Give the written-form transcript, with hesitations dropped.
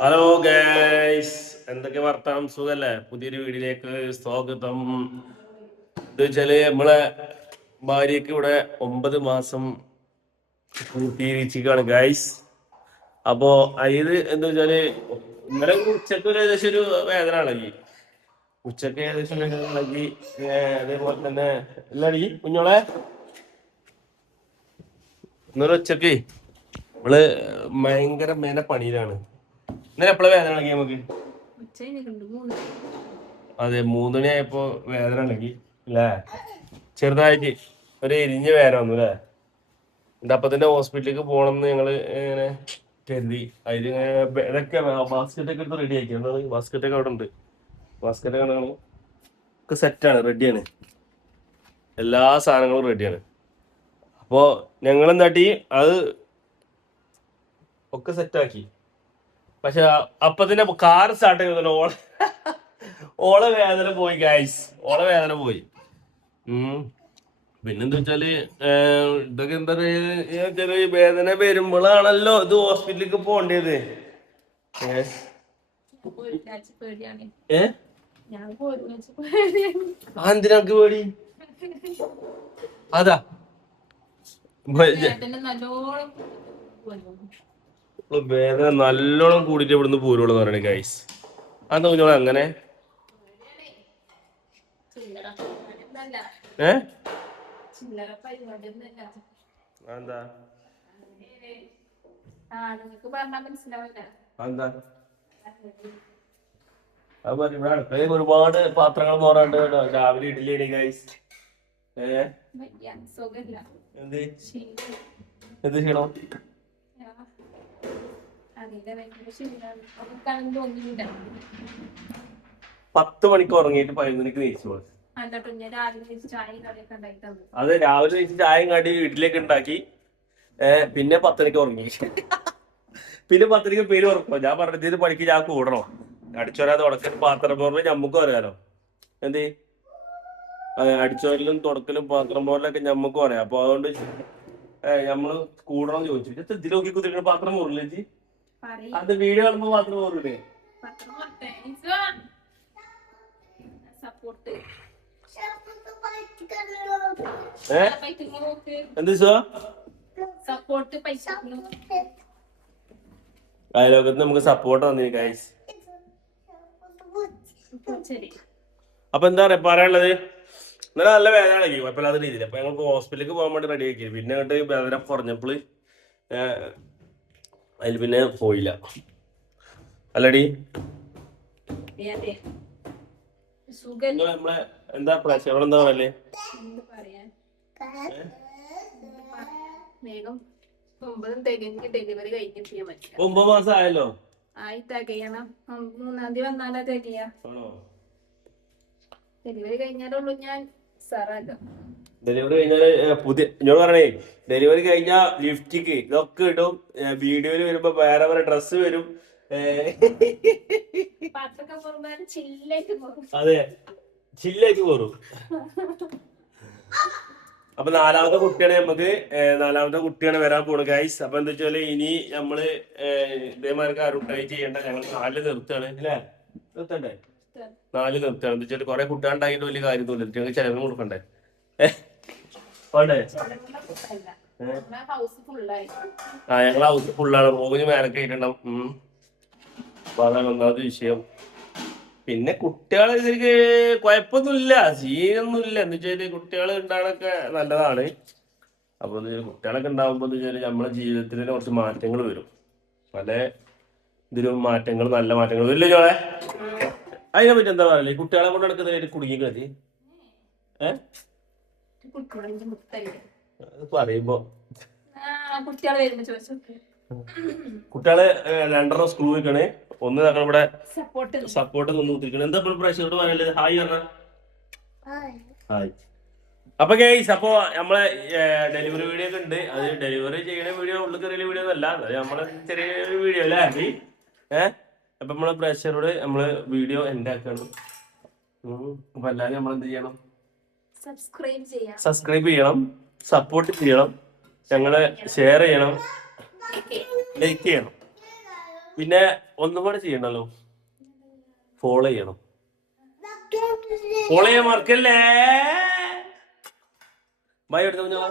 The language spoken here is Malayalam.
ഹലോ ഗൈസ്, എന്തൊക്കെ വർത്താനം? സുഖല്ലേ? പുതിയൊരു വീഡിയോയിലേക്ക് സ്വാഗതം. എന്താ വെച്ചാല് നമ്മളെ ഭാര്യക്ക് ഇവിടെ 9 മാസം പൂർത്തീകരിച്ചിരിക്കുകയാണ് ഗൈസ്. അപ്പോ അതിൽ എന്താ വെച്ചാല് ഇന്നലെ ഉച്ചക്ക് ഒരു ഏകദേശം ഒരു വേദന ഇളകി. ഉച്ചക്ക് ഏകദേശം വേദന ഇളകി. അതേപോലെ തന്നെ ഇല്ലടി കുഞ്ഞോളെ ഇന്നലെ ഉച്ചക്ക് നമ്മള് ഭയങ്കര മേലെ പണിയിലാണ്. ഇന്നലെ എപ്പോഴാ വേദന ഇളകി നമുക്ക്? അതെ, 3 മണിയായപ്പോ വേദന ഉണ്ടെങ്കിൽ അല്ലേ, ചെറുതായിട്ട് ഒരു എരിഞ്ഞ വേദന വന്നു അല്ലേ. എന്നിട്ട് അപ്പൊ തന്നെ ഹോസ്പിറ്റലിലേക്ക് പോകണം എന്ന് ഞങ്ങള് ഇങ്ങനെ കരുതി. അതില് ഇതൊക്കെ ബാസ്കറ്റ് ഒക്കെ എടുത്ത് റെഡി ആക്കി. എന്താണ് ബാസ്കറ്റ് ഒക്കെ അവിടെ ഉണ്ട്. ബാസ്കറ്റ് ഒക്കെ സെറ്റാണ്, റെഡിയാണ്, എല്ലാ സാധനങ്ങളും റെഡിയാണ്. അപ്പോ ഞങ്ങൾ എന്താട്ടി അത് ഒക്കെ സെറ്റാക്കി. പക്ഷെ അപ്പൊ തന്നെ കാർ സ്റ്റാർട്ട് ചെയ്യുന്നല്ലോ, ഓളെ വേദന പോയി ഗൈസ്, ഓളെ വേദന പോയി. പിന്നെന്താ വെച്ചാല് ഇതൊക്കെ എന്താ ചെറിയ വേദന വരുമ്പോഴാണല്ലോ ഇത് ഹോസ്പിറ്റലിലേക്ക് പോണ്ടത്. എന്തിനാക്ക് പേടി? അതാ വേദന നല്ലോണം കൂടിട്ട് ഇവിടുന്ന് പോരുള്ളൂ എന്ന് പറയണേ ഗൈസ്. അതെന്താ കുഞ്ഞോളെ അങ്ങനെ? എന്താ ഒരുപാട് പാത്രങ്ങൾ പോറാണ്ട് രാവിലെ ഇഡ്ഡലി ഗൈസ്. എന്ത് എന്ത് ചെയ്യണം? 10 മണിക്ക് ഉറങ്ങിയിട്ട് 11 മണിക്ക് നീച്ചു പോയി. അത് രാവിലെ നീച്ച് ചായയും കാട്ടി വീട്ടിലേക്ക് ഉണ്ടാക്കി. പിന്നെ 10 മണിക്ക് ഉറങ്ങി. പിന്നെ 10 മണിക്ക് പേര് ഉറക്കോ? ഞാൻ പറഞ്ഞത് പണിക്ക് ഞാൻ കൂടണോ? അടിച്ചോരാതെ തുടക്കലും പാത്രം പോറലും ഞമ്മക്കും അറിയാലോ. എന്ത് അടിച്ചോരലും തുടക്കലും പാത്രം പോറലൊക്കെ ഞമ്മക്കും അറിയാം. അപ്പൊ അതുകൊണ്ട് നമ്മള് കൂടണം ചോദിച്ചു. ഇതിൽ നോക്കി കുത്തിരിക്കുന്ന പാത്രം പോറില്ലേ? അത് വീഡിയോ കാണുമ്പോ പാത്രം പോറില്ലേ? എന്താ അയലോകത്ത് നമുക്ക് സപ്പോർട്ട് തന്നി ഗൈസ്. അപ്പൊ എന്താ പറയാനുള്ളത്? ഇന്നലെ നല്ല വേദന ഇളകി, കുഴപ്പമില്ലാത്ത രീതിയിൽ. അപ്പൊ ഞങ്ങൾക്ക് ഹോസ്പിറ്റലിലേക്ക് പോകാൻ വേണ്ടി റെഡി ആക്കി. പിന്നെ അങ്ങോട്ട് വേദന കുറഞ്ഞപ്പോൾ അതിൽ പിന്നെ പോയില്ല. അല്ലടി നമ്മളെ എന്താ പ്രശ്നം? എന്താ പറയല്ലേ? 9 മാസം ആയല്ലോ. മൂന്നാം തീയതി വന്നാലാ തികയാ. ഡെലിവറി കഴിഞ്ഞാലുള്ളൂ ഞാൻ സാറല്ലോ. ഡെലിവറി കഴിഞ്ഞാല് എന്നോട് പറയണേ, ഡെലിവറി കഴിഞ്ഞാ ലിഫ്റ്റിക്ക് ഇതൊക്കെ ഇടും. വീഡിയോയില് വരുമ്പോ വേറെ വേറെ ഡ്രസ്സ് വരും. അതെ, ചില്ലായിട്ട് പോറും. അപ്പൊ നാലാമത്തെ കുട്ടിയാണ് വരാൻ പോണത് ഗൈസ്. അപ്പൊ എന്താ വെച്ചാല് ഇനി നമ്മള് ഇതേമാർക്ക് ആരും ട്രൈ ചെയ്യണ്ട. ഞങ്ങൾ 4 നിർത്തുകയാണ് അല്ലേ? നിർത്തണ്ടേ? 4 നിർത്തുകയാണ്. എന്താ വെച്ചാൽ കുറെ കുട്ടികളുണ്ടായിട്ട് വലിയ കാര്യമൊന്നുമില്ല. ഞങ്ങൾക്ക് ചെലവിന് കൊടുക്കണ്ടേ? ഞങ്ങൾ ഹൗസ് ഫുള്ളാണ്. റൂമിന് മേലൊക്കെ ആയിട്ടുണ്ടാവും. അപ്പൊ അതാണ് ഒന്നാമത്തെ വിഷയം. പിന്നെ കുട്ടികളെ ഇതിലേക്ക് കുഴപ്പമൊന്നുമില്ല, സീനൊന്നുമില്ല. എന്ന് വെച്ചാല് കുട്ടികൾ ഉണ്ടാകാനൊക്കെ നല്ലതാണ്. അപ്പൊ കുട്ടികളൊക്കെ ഉണ്ടാകുമ്പോ നമ്മളെ ജീവിതത്തിൽ കുറച്ച് മാറ്റങ്ങൾ വരും. പല ഇതിലും മാറ്റങ്ങൾ, നല്ല മാറ്റങ്ങൾ വരില്ല ചോളെ. അതിനെ പറ്റി എന്താ പറയല്ലേ? കുട്ടികളെ കൊണ്ട് നടക്കുന്നതിനായിട്ട് കുടുങ്ങി കളി പറയുമ്പോ കുട്ടികള് 2 സ്കൂൾ നിൽക്കണേ. ഒന്ന് ഞങ്ങൾ ഇവിടെ സപ്പോർട്ട് നിന്നിരിക്കണേ. എന്താ പ്രശ്നം പറയല്ലേ? ഹായ് പറഞ്ഞ ഹായ്. അപ്പൊ ഗൈസ്, അപ്പൊ നമ്മളെ ഡെലിവറി വീഡിയോ ഒക്കെ ഉണ്ട്. അത് ഡെലിവറി ചെയ്യണ വീഡിയോ, ഉള്ളിൽ കയറിയ വീഡിയോ ഒന്നല്ല, നമ്മളെ ചെറിയൊരു വീഡിയോ അല്ലേ? അപ്പൊ നമ്മളെ പ്രേക്ഷകരോട് നമ്മള് വീഡിയോ എൻഡ് ആക്കണം. അപ്പൊ എല്ലാരും നമ്മളെന്ത് ചെയ്യണം? സബ്സ്ക്രൈബ് ചെയ്യണം, സപ്പോർട്ട് ചെയ്യണം, ഞങ്ങളെ ഷെയർ ചെയ്യണം, ലൈക്ക് ചെയ്യണം. പിന്നെ ഒന്നും കൂടെ ചെയ്യണല്ലോ, ഫോളോ ചെയ്യണം. ഫോളോ ചെയ്യാൻ മറക്കല്ലേ. ബൈ എടുത്ത കുഞ്ഞാ.